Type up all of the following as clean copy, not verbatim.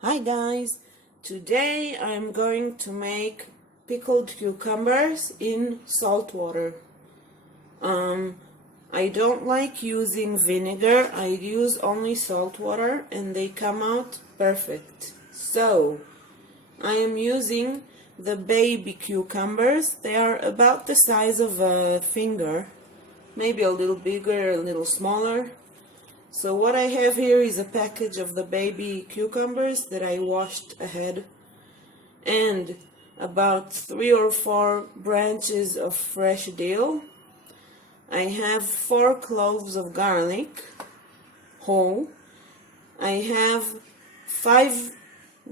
Hi guys, today I'm going to make pickled cucumbers in salt water. I don't like using vinegar, I use only salt water and they come out perfect. So, I am using the baby cucumbers. They are about the size of a finger, maybe a little bigger, a little smaller. So what I have here is a package of the baby cucumbers that I washed ahead, and about 3 or 4 branches of fresh dill. I have 4 cloves of garlic, whole. I have 5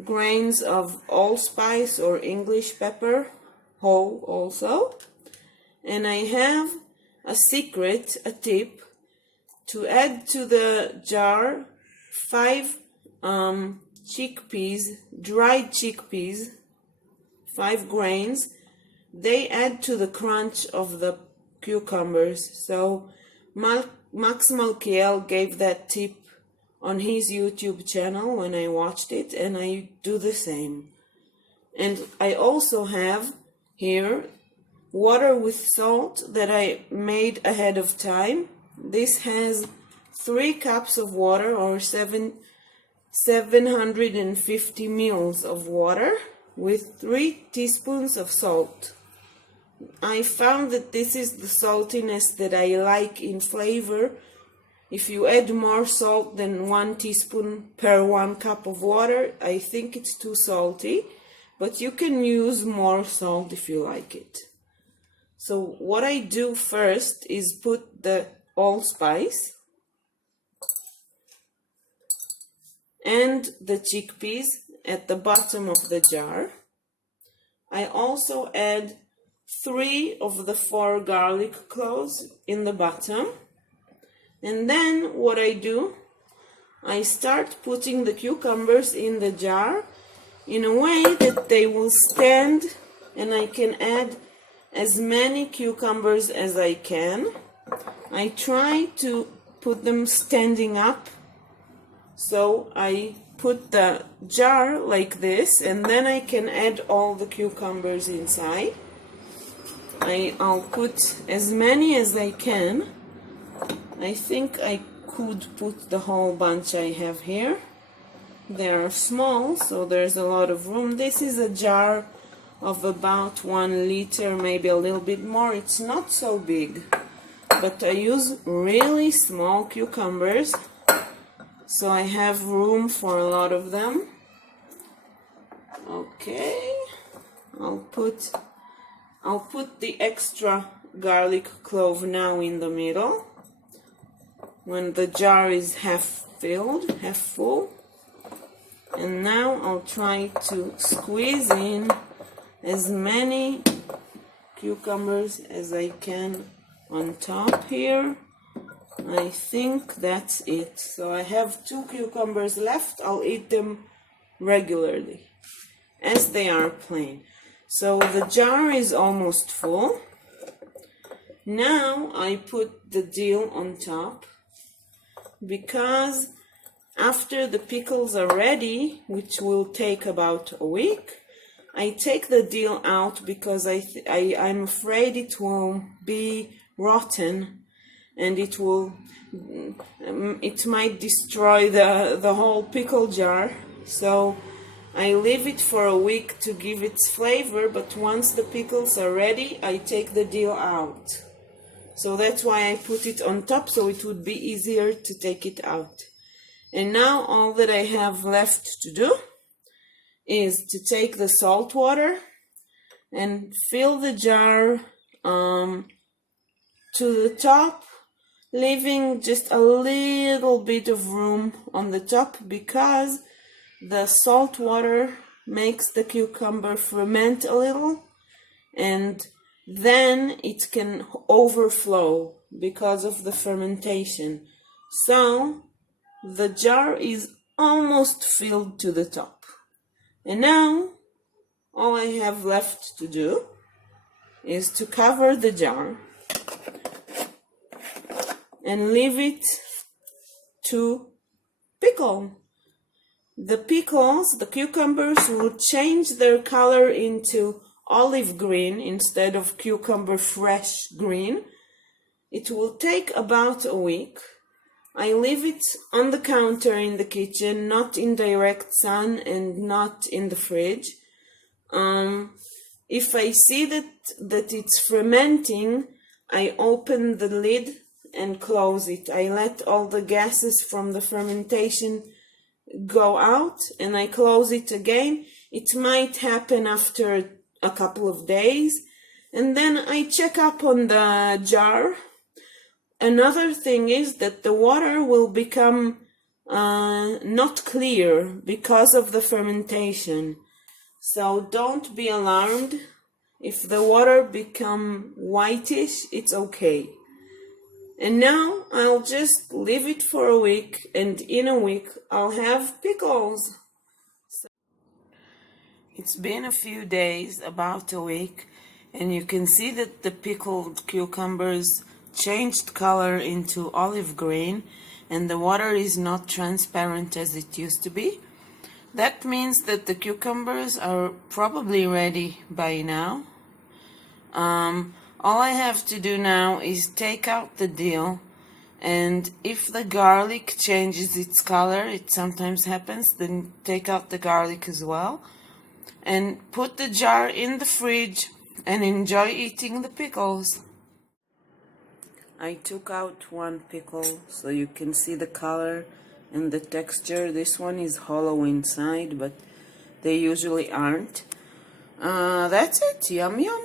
grains of allspice or English pepper, whole also. And I have a tip, to add to the jar 5 chickpeas, dried chickpeas, 5 grains. They add to the crunch of the cucumbers. So Max Malkiel gave that tip on his YouTube channel when I watched it, and I do the same. And I also have here water with salt that I made ahead of time. This has 3 cups of water, or 750 mils of water, with 3 teaspoons of salt. I found that this is the saltiness that I like in flavor. If you add more salt than 1 teaspoon per 1 cup of water, I think it's too salty, but you can use more salt if you like it. So what I do first is put the allspice and the chickpeas at the bottom of the jar. I also add 3 of the 4 garlic cloves in the bottom. And then what I do, I start putting the cucumbers in the jar in a way that they will stand, and I can add as many cucumbers as I can. I try to put them standing up, so I put the jar like this, and then I can add all the cucumbers inside. I'll put as many as I can. I think I could put the whole bunch I have here. They are small, so there's a lot of room. This is a jar of about 1 liter, maybe a little bit more. It's not so big, but I use really small cucumbers, so I have room for a lot of them. Okay, I'll put the extra garlic clove now in the middle, when the jar is half full. And now I'll try to squeeze in as many cucumbers as I can on top here. I think that's it. So I have 2 cucumbers left. I'll eat them regularly as they are plain. So the jar is almost full. Now I put the dill on top, because after the pickles are ready, which will take about a week, I take the dill out because I'm afraid it will be rotten, and it might destroy the whole pickle jar. So I leave it for a week to give its flavor, but once the pickles are ready, I take the dill out. So that's why I put it on top, so it would be easier to take it out. And now all that I have left to do is to take the salt water and fill the jar to the top, leaving just a little bit of room on the top, because the salt water makes the cucumber ferment a little, and then it can overflow because of the fermentation. So the jar is almost filled to the top. And now all I have left to do is to cover the jar and leave it to pickle. the pickles, the cucumbers, will change their color into olive green instead of cucumber fresh green. It will take about a week. I leave it on the counter in the kitchen, not in direct sun and not in the fridge. If I see that it's fermenting, I open the lid and close it. I let all the gases from the fermentation go out and I close it again. It might happen after a couple of days, and then I check up on the jar. Another thing is that the water will become not clear because of the fermentation. So don't be alarmed. If the water become whitish, it's okay. And now I'll just leave it for a week, and in a week I'll have pickles. It's been a few days, about a week, and you can see that the pickled cucumbers changed color into olive green, and the water is not transparent as it used to be. That means that the cucumbers are probably ready by now. All I have to do now is take out the dill, and if the garlic changes its color, it sometimes happens, then take out the garlic as well, and put the jar in the fridge and enjoy eating the pickles. I took out one pickle so you can see the color and the texture. This one is hollow inside, but they usually aren't. That's it. Yum yum.